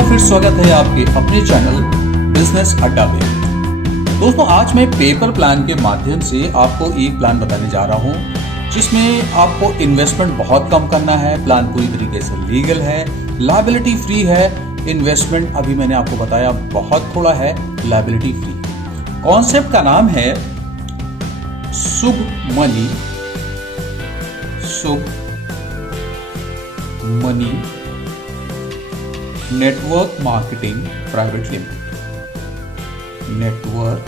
बार फिर स्वागत है आपके अपने चैनल बिजनेस अड्डा में। दोस्तों, आज मैं पेपर प्लान के माध्यम से आपको एक प्लान बताने जा रहा हूं जिसमें आपको इन्वेस्टमेंट बहुत कम करना है। प्लान पूरी तरीके से लीगल है, लायबिलिटी फ्री है। इन्वेस्टमेंट अभी मैंने आपको बताया बहुत थोड़ा है, लायबिलिटी फ्री। कॉन्सेप्ट का नाम है Shubh money network marketing private limited. Network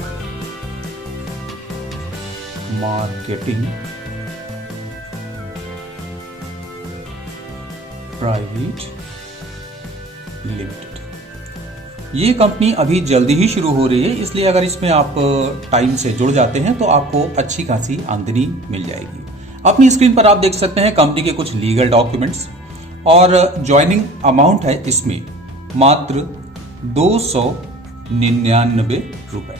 marketing private limited. ये कंपनी अभी जल्दी ही शुरू हो रही है, इसलिए अगर इसमें आप टाइम से जुड़ जाते हैं तो आपको अच्छी खासी आमदनी मिल जाएगी। अपनी स्क्रीन पर आप देख सकते हैं कंपनी के कुछ लीगल डॉक्यूमेंट्स और ज्वाइनिंग अमाउंट है इसमें मात्र 299 रुपए।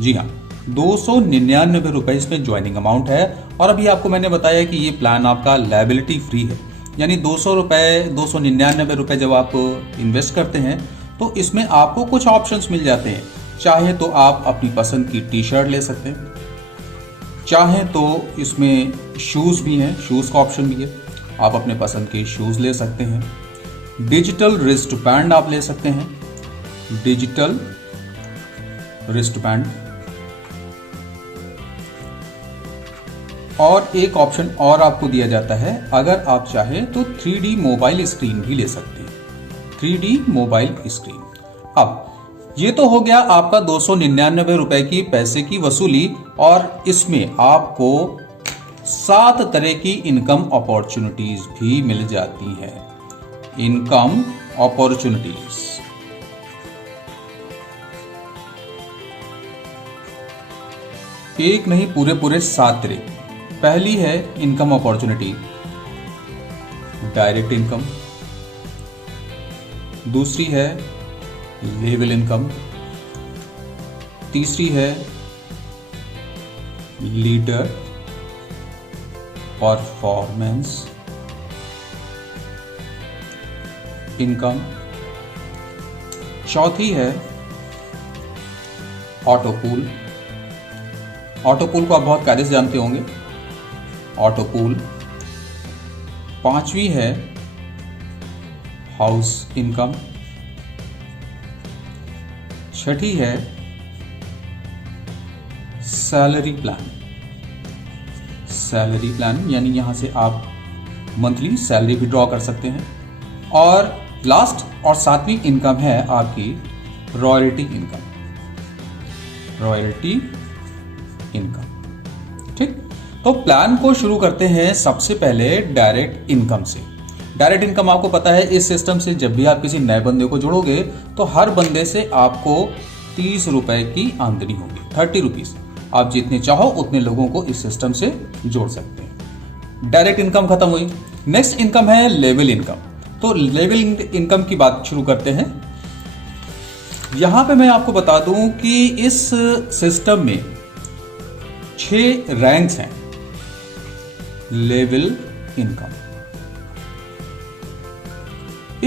जी हाँ, 299 रुपए इसमें ज्वाइनिंग अमाउंट है। और अभी आपको मैंने बताया कि ये प्लान आपका लायबिलिटी फ्री है, यानी 299 रुपए जब आप इन्वेस्ट करते हैं तो इसमें आपको कुछ ऑप्शंस मिल जाते हैं। चाहे तो आप अपनी पसंद की टी शर्ट ले सकते हैं, चाहे तो इसमें शूज भी हैं, शूज का ऑप्शन भी है, आप अपने पसंद के शूज ले सकते हैं। डिजिटल रिस्ट बैंड आप ले सकते हैं, डिजिटल रिस्ट बैंड। और एक ऑप्शन और आपको दिया जाता है, अगर आप चाहें तो 3D मोबाइल स्क्रीन भी ले सकते हैं, 3D मोबाइल स्क्रीन। अब ये तो हो गया आपका 299 रुपए की पैसे की वसूली, और इसमें आपको 7 तरह की इनकम अपॉर्चुनिटीज भी मिल जाती हैं। इनकम अपॉर्चुनिटीज, एक नहीं पूरे 7 तरह। पहली है इनकम अपॉर्चुनिटी डायरेक्ट इनकम, दूसरी है लेवल इनकम, तीसरी है लीडर परफॉर्मेंस इनकम, चौथी है ऑटोपूल। ऑटोपूल को आप बहुत कायदे से जानते होंगे, ऑटोपूल। पांचवी है हाउस इनकम, छठी है सैलरी प्लान। सैलरी प्लान यानी यहां से आप मंथली सैलरी भी ड्रॉ कर सकते हैं। और लास्ट और 7वीं इनकम है आपकी रॉयल्टी इनकम, रॉयल्टी इनकम। ठीक, तो प्लान को शुरू करते हैं सबसे पहले डायरेक्ट इनकम से। डायरेक्ट इनकम आपको पता है, इस सिस्टम से जब भी आप किसी नए बंदे को जोड़ोगे तो हर बंदे से आपको 30 रुपए की आमदनी होगी, 30 रुपीज। आप जितने चाहो उतने लोगों को इस सिस्टम से जोड़ सकते हैं। डायरेक्ट इनकम खत्म हुई। नेक्स्ट इनकम है लेवल इनकम। तो लेवल इनकम की बात शुरू करते हैं। यहां पे मैं आपको बता दूं कि इस सिस्टम में 6 रैंक्स हैं लेवल इनकम।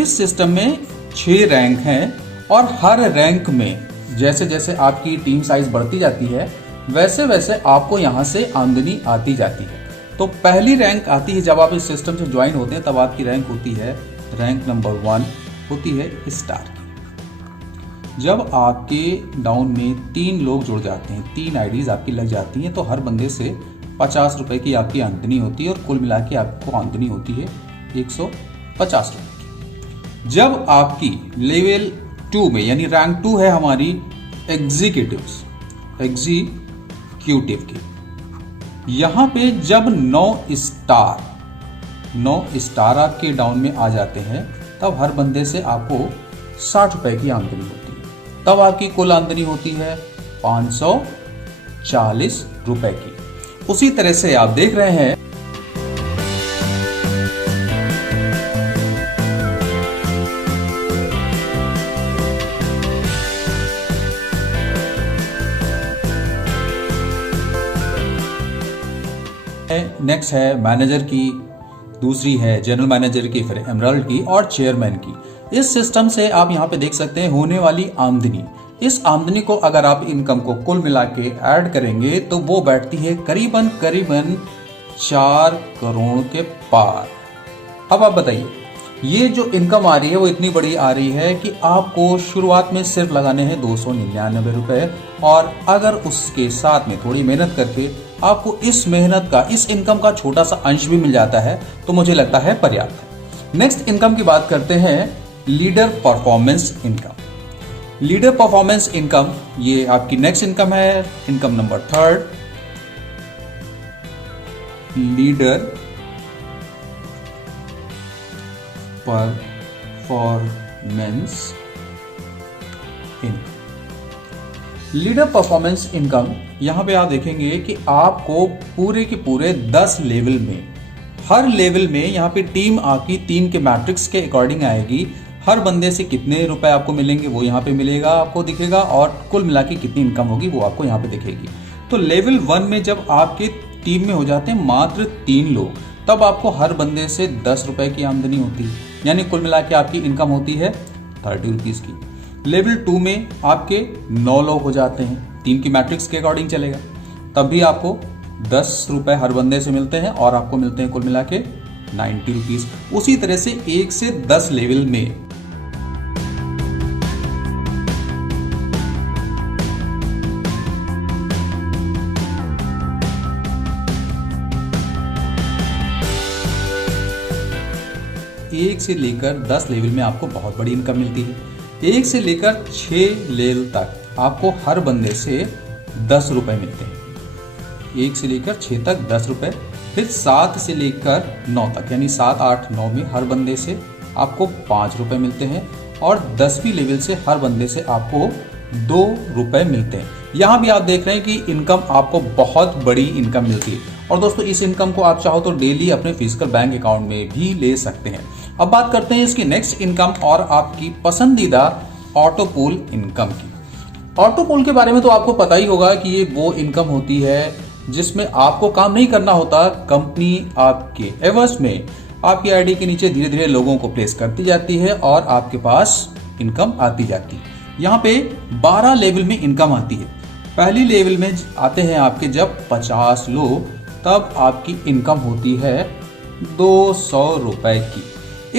इस सिस्टम में 6 रैंक हैं और हर रैंक में जैसे जैसे आपकी टीम साइज बढ़ती जाती है वैसे वैसे आपको यहां से आमदनी आती जाती है। तो पहली रैंक आती है जब आप इस सिस्टम से ज्वाइन होते हैं, तब आपकी रैंक होती है, रैंक नंबर 1 होती है स्टार की। जब आपके डाउन में 3 लोग जुड़ जाते हैं, 3 आईडीज आपकी लग जाती हैं, तो हर बंदे से 50 रुपए की आपकी आमदनी होती है और कुल मिला के आपको आमदनी होती है 150 रुपए की। जब आपकी लेवल 2 में, यानी रैंक 2 है हमारी एग्जीक्यूटिव की, यहां पे जब 9 स्टार आपके डाउन में आ जाते हैं तब हर बंदे से आपको 60 रुपए की आमदनी होती है। तब आपकी कुल आमदनी होती है 540 रुपए की। उसी तरह से आप देख रहे हैं मैनेजर की, दूसरी है जनरल मैनेजर की, फिर एमराल्ड की और चेयरमैन की। इस सिस्टम से आप यहाँ पे देख सकते हैं होने वाली आमदनी। इस आमदनी को अगर आप इनकम को कुल मिला के ऐड करेंगे तो वो बैठती है करीबन 4 करोड़ के पार। अब आप बताइए, ये जो इनकम आ रही है वो इतनी बड़ी आ रही है कि आपको शुरुआत में सिर्फ लगाने हैं 299 रुपए, और अगर उसके साथ में थोड़ी मेहनत करके आपको इस मेहनत का, इस इनकम का छोटा सा अंश भी मिल जाता है तो मुझे लगता है पर्याप्त है। नेक्स्ट इनकम की बात करते हैं, leader performance income. Leader performance income ये आपकी नेक्स्ट इनकम है, income number 3, leader performance income. Leader performance income यहां पे आप देखेंगे कि आपको पूरे के पूरे 10 लेवल में, हर लेवल में यहां पे टीम आपकी टीम के मैट्रिक्स के अकॉर्डिंग आएगी। हर बंदे से कितने रुपए आपको मिलेंगे वो यहाँ पे मिलेगा, आपको दिखेगा, और कुल मिला के कितनी इनकम होगी वो आपको यहाँ पे दिखेगी। तो लेवल 1 में जब आपके टीम में हो जाते हैं मात्र 3 लोग, तब आपको हर बंदे से 10 रुपए की आमदनी होती है, यानी कुल मिला के आपकी इनकम होती है 30 रुपीज की। लेवल 2 में आपके 9 लोग हो जाते हैं, टीम की मैट्रिक्स के अकॉर्डिंग चलेगा, तब भी आपको 10 रुपए हर बंदे से मिलते हैं और आपको मिलते हैं कुल मिला के 90 रुपीज। उसी तरह से 1 से 10 लेवल में एक से लेकर 10 लेवल में आपको बहुत बड़ी इनकम मिलती है। 1 से लेकर 6 लेवल तक आपको हर बंदे से 10 रुपए मिलते हैं। 1 से लेकर 6 तक 10 रुपए, फिर 7 से लेकर 9 तक, यानी 7, 8, 9 में हर बंदे से आपको 5 रुपए मिलते हैं, और 10वीं लेवल से हर बंदे से आपको 2 रुपए मिलते हैं। यहाँ भी आप देख रहे हैं कि इनकम आपको बहुत बड़ी इनकम मिलती है। और दोस्तों, इस इनकम को आप चाहो तो डेली अपने फिजिकल बैंक अकाउंट में भी ले सकते हैं। अब बात करते हैं इसकी नेक्स्ट इनकम और आपकी पसंदीदा ऑटो पूल इनकम की। ऑटो पूल के बारे में तो आपको पता ही होगा कि ये वो इनकम होती है जिसमें आपको काम नहीं करना होता, कंपनी आपके एवज में आपकी आईडी के नीचे धीरे धीरे लोगों को प्लेस करती जाती है और आपके पास इनकम आती जाती है। यहाँ पे 12 लेवल में इनकम आती है। पहली लेवल में आते हैं आपके जब 50 लोग, तब आपकी इनकम होती है 200 रुपए की।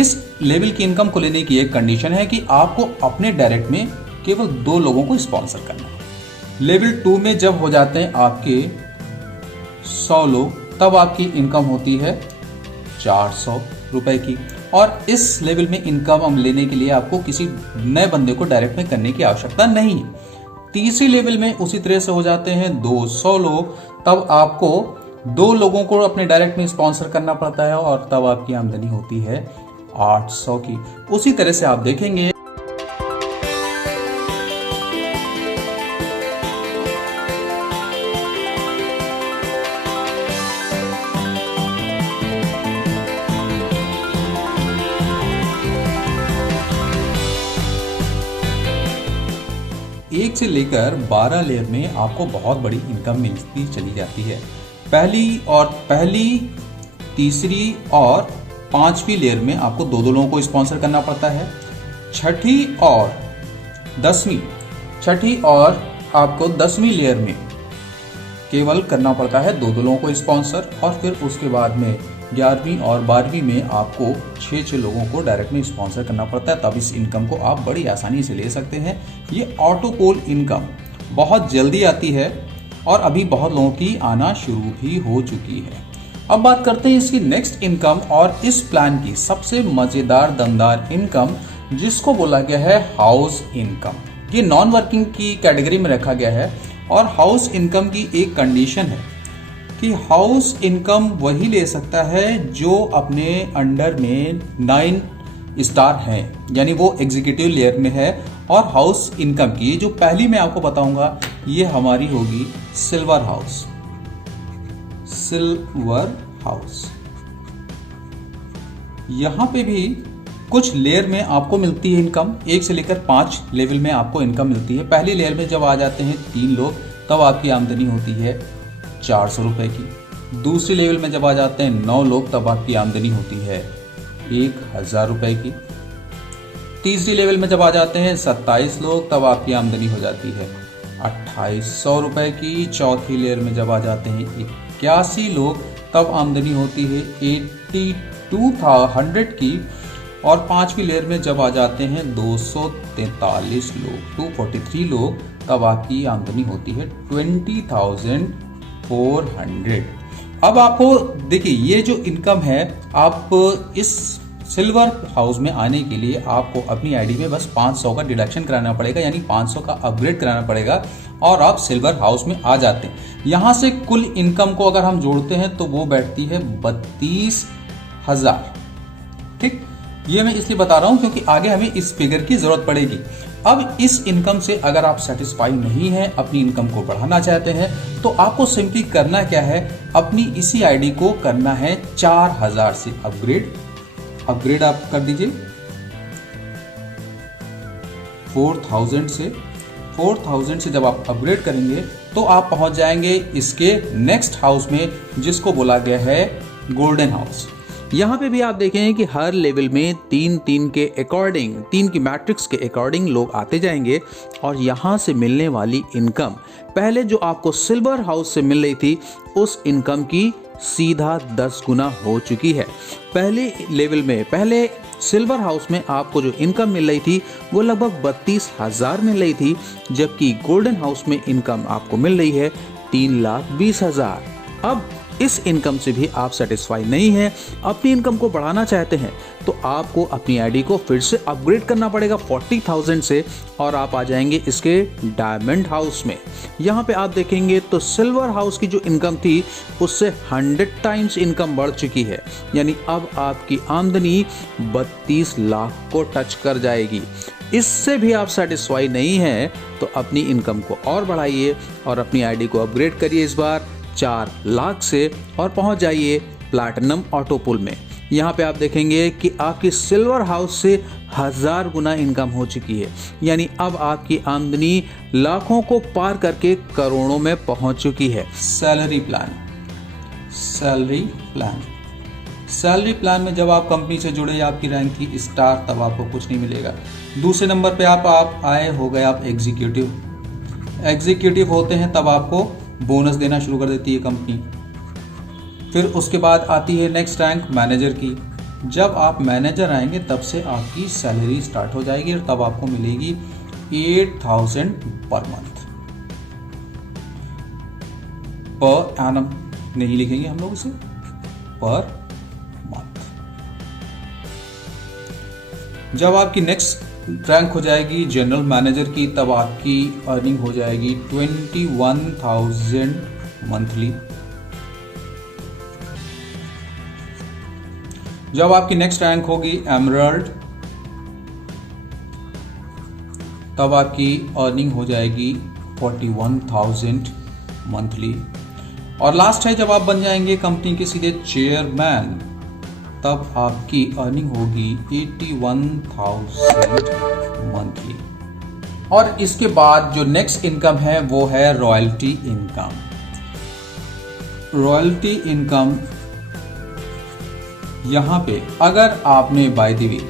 इस लेवल की इनकम को लेने की एक कंडीशन है कि आपको अपने डायरेक्ट में केवल 2 लोगों को स्पॉन्सर करना है। लेवल 2 में जब हो जाते हैं आपके 100 लोग, तब आपकी इनकम होती है 400 रुपए की। और इस लेवल में इनकम लेने के लिए आपको किसी नए बंदे को डायरेक्ट में करने की आवश्यकता नहीं है। तीसरी लेवल में उसी तरह से हो जाते हैं 200 लोग, तब आपको 2 लोगों को अपने डायरेक्ट में स्पॉन्सर करना पड़ता है और तब आपकी आमदनी होती है 800 की। उसी तरह से आप देखेंगे एक से लेकर 12 लेयर में आपको बहुत बड़ी इनकम मिलती चली जाती है। पहली, तीसरी और 5वीं लेयर में आपको 2 लोगों को स्पॉन्सर करना पड़ता है। छठी और आपको 10वीं लेयर में केवल करना पड़ता है 2 लोगों को स्पॉन्सर, और फिर उसके बाद में 11वीं और 12वीं में आपको 6 लोगों को डायरेक्ट में स्पॉन्सर करना पड़ता है। तब इस इनकम को आप बड़ी आसानी से ले सकते हैं। ये ऑटो पोल इनकम बहुत जल्दी आती है और अभी बहुत लोगों की आना शुरू भी हो चुकी है। अब बात करते हैं इसकी नेक्स्ट इनकम और इस प्लान की सबसे मजेदार दमदार इनकम, जिसको बोला गया है हाउस इनकम। ये नॉन वर्किंग की कैटेगरी में रखा गया है और हाउस इनकम की एक कंडीशन है कि हाउस इनकम वही ले सकता है जो अपने अंडर में 9 स्टार हैं, यानी वो एग्जीक्यूटिव लेयर में है। और हाउस इनकम की जो पहली मैं आपको बताऊंगा, ये हमारी होगी सिल्वर हाउस। यहां पे भी कुछ लेयर में आपको मिलती है इनकम। 1 से लेकर 5 लेवल में आपको इनकम मिलती है। पहली लेयर में जब आ जाते हैं 3 लोग, तब आपकी आमदनी होती है 400 रुपए की। दूसरी लेवल में जब आ जाते हैं 9 लोग, तब आपकी आमदनी होती है 1000 रुपए की। तीसरी लेवल में जब आ जाते हैं 27 लोग, तब आपकी आमदनी हो जाती है 2800 रुपए की। चौथी लेयर में जब आ जाते हैं 81 लोग, तब आमदनी होती है 8200 की। और पांचवी लेयर में जब आ जाते हैं 243 लोग, 243 लोग, तब आपकी आमदनी होती है 20,400। अब आपको देखिए, ये जो इनकम है, आप इस सिल्वर हाउस में आने के लिए आपको अपनी आईडी में बस 500 का डिडक्शन कराना पड़ेगा, यानी 500 का अपग्रेड कराना पड़ेगा और आप सिल्वर हाउस में आ जाते हैं। यहां से कुल इनकम को अगर हम जोड़ते हैं तो वो बैठती है 32,000। ठीक, ये मैं इसलिए बता रहा हूं क्योंकि आगे हमें इस फिगर की जरूरत पड़ेगी। अब इस इनकम से अगर आप सेटिस्फाई नहीं हैं, अपनी इनकम को बढ़ाना चाहते हैं, तो आपको सिंपली करना क्या है, अपनी इसी आईडी को करना है 4000 से अपग्रेड आप कर दीजिए 4000 से जब आप अपग्रेड करेंगे तो आप पहुंच जाएंगे इसके नेक्स्ट हाउस में, जिसको बोला गया है गोल्डन हाउस। यहाँ पे भी आप देखें कि हर लेवल में 3 के अकॉर्डिंग, 3 की मैट्रिक्स के अकॉर्डिंग लोग आते जाएंगे और यहाँ से मिलने वाली इनकम पहले जो आपको सिल्वर हाउस से मिल रही थी उस इनकम की सीधा 10 गुना हो चुकी है। पहले लेवल में, पहले सिल्वर हाउस में आपको जो इनकम मिल रही थी वो लगभग 32,000 मिल रही थी, जबकि गोल्डन हाउस में इनकम आपको मिल रही है 3,20,000। अब इस इनकम से भी आप सेटिस्फाई नहीं हैं, अपनी इनकम को बढ़ाना चाहते हैं, तो आपको अपनी आईडी को फिर से अपग्रेड करना पड़ेगा 40,000 से और आप आ जाएंगे इसके डायमंड हाउस में। यहाँ पे आप देखेंगे तो सिल्वर हाउस की जो इनकम थी उससे 100 टाइम्स इनकम बढ़ चुकी है, यानी अब आपकी आमदनी 32 लाख को टच कर जाएगी। इससे भी आप सेटिस्फाई नहीं हैं तो अपनी इनकम को और बढ़ाइए और अपनी आईडी को अपग्रेड करिए इस बार 4 लाख से और पहुंच जाइए प्लैटिनम ऑटो पुल में। यहाँ पे आप देखेंगे कि आपकी सिल्वर हाउस से 1000 गुना इनकम हो चुकी है, यानी अब आपकी आमदनी लाखों को पार करके करोड़ों में पहुंच चुकी है। सैलरी प्लान में जब आप कंपनी से जुड़े, आपकी रैंक थी स्टार, तब आपको कुछ नहीं मिलेगा। दूसरे नंबर पे आप आए, हो गए आप एग्जीक्यूटिव होते हैं, तब आपको बोनस देना शुरू कर देती है कंपनी। फिर उसके बाद आती है नेक्स्ट रैंक मैनेजर की। जब आप मैनेजर आएंगे तब से आपकी सैलरी स्टार्ट हो जाएगी और तब आपको मिलेगी 8,000 पर मंथ। पर एनम नहीं लिखेंगे हम लोग इसे, पर मंथ। जब आपकी नेक्स्ट रैंक हो जाएगी जनरल मैनेजर की, तब आपकी अर्निंग हो जाएगी 21,000 मंथली। जब आपकी नेक्स्ट रैंक होगी एमरल्ड, तब आपकी अर्निंग हो जाएगी 41,000 मंथली। और लास्ट है जब आप बन जाएंगे कंपनी के सीधे चेयरमैन, तब आपकी अर्निंग होगी 81,000 मंथली। और इसके बाद जो नेक्स्ट इनकम है वो है रॉयल्टी इनकम। रॉयल्टी इनकम यहाँ पे अगर आपने बाय द वे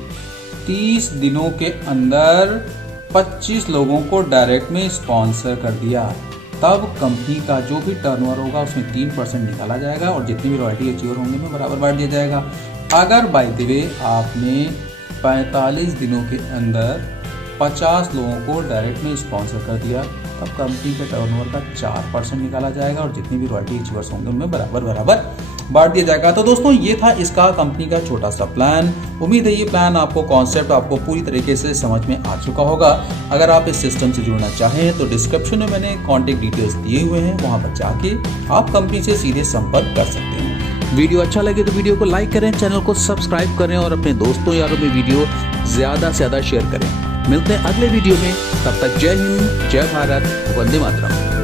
30 दिनों के अंदर 25 लोगों को डायरेक्ट में स्पॉन्सर कर दिया, तब कंपनी का जो भी टर्नओवर होगा उसमें 3% निकाला जाएगा और जितनी भी रॉयल्टी अचीवर होंगे में बराबर बांट दिया जाएगा। अगर बाय द वे आपने 45 दिनों के अंदर 50 लोगों को डायरेक्ट में स्पॉन्सर कर दिया, तब कंपनी के टर्नओवर का 4% निकाला जाएगा और जितनी भी रॉयल्टी अचीवर्स होंगे उनमें बराबर बांट दिया जाएगा। तो दोस्तों ये था इसका कंपनी का छोटा सा प्लान। उम्मीद है ये प्लान आपको, कॉन्सेप्ट आपको पूरी तरीके से समझ में आ चुका होगा। अगर आप इस सिस्टम से जुड़ना चाहें तो डिस्क्रिप्शन में मैंने कॉन्टेक्ट डिटेल्स दिए हुए हैं, वहां पर जाके आप कंपनी से सीधे संपर्क कर सकते हैं। वीडियो अच्छा लगे तो वीडियो को लाइक करें, चैनल को सब्सक्राइब करें और अपने दोस्तों यारों में वीडियो ज्यादा से ज्यादा शेयर करें। मिलते हैं अगले वीडियो में, तब तक जय हिंद, जय भारत, वंदे मातरम।